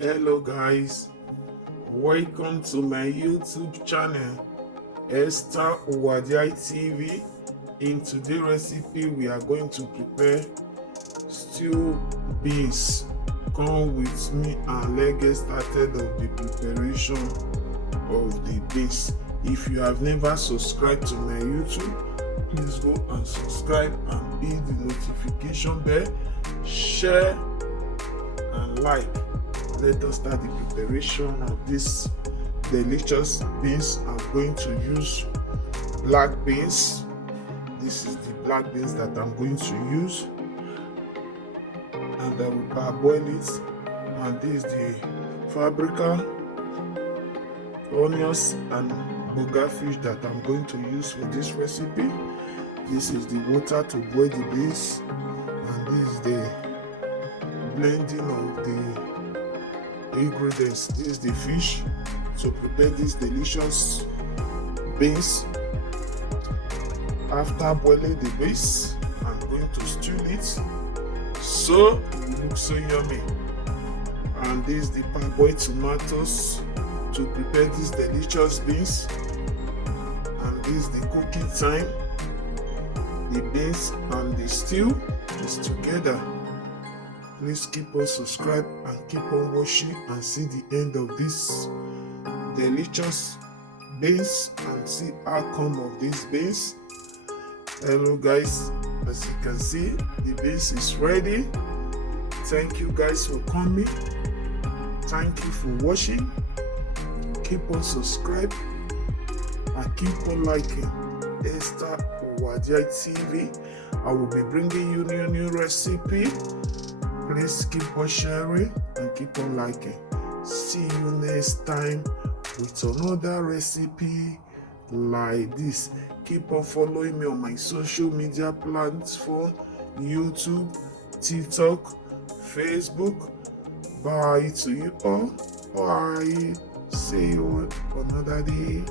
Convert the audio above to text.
Hello guys, welcome to my YouTube channel Esther Owadiai TV. In today's recipe we are going to prepare stew beans. Come with me and let's get started of the preparation of the beans. If you have never subscribed to my YouTube, please go and subscribe and hit the notification bell, share and like. Let us start the preparation of this delicious beans. I'm going to use black beans. This is the black beans that I'm going to use, and I will parboil it. And this is the paprika, onions and boga fish that I'm going to use for this recipe. This is the water to boil the beans, and this is the blending of the ingredients. This is the fish to prepare these delicious beans. After boiling the beans, I'm going to stew it so it will look so yummy. And this is the parboiled tomatoes to prepare these delicious beans. And this is the cooking time. The beans and the stew is together. Please keep on subscribe and keep on watching and see the end of this delicious beans and see outcome of these beans. Hello guys, as you can see, the beans is ready. Thank you guys for coming. Thank you for watching. Keep on subscribe and keep on liking Esther Owadiai TV. I will be bringing you new recipe. Please keep on sharing and keep on liking. See you next time with another recipe like this. Keep on following me on my social media platform, YouTube, TikTok, Facebook. Bye to you all. Bye. See you another day.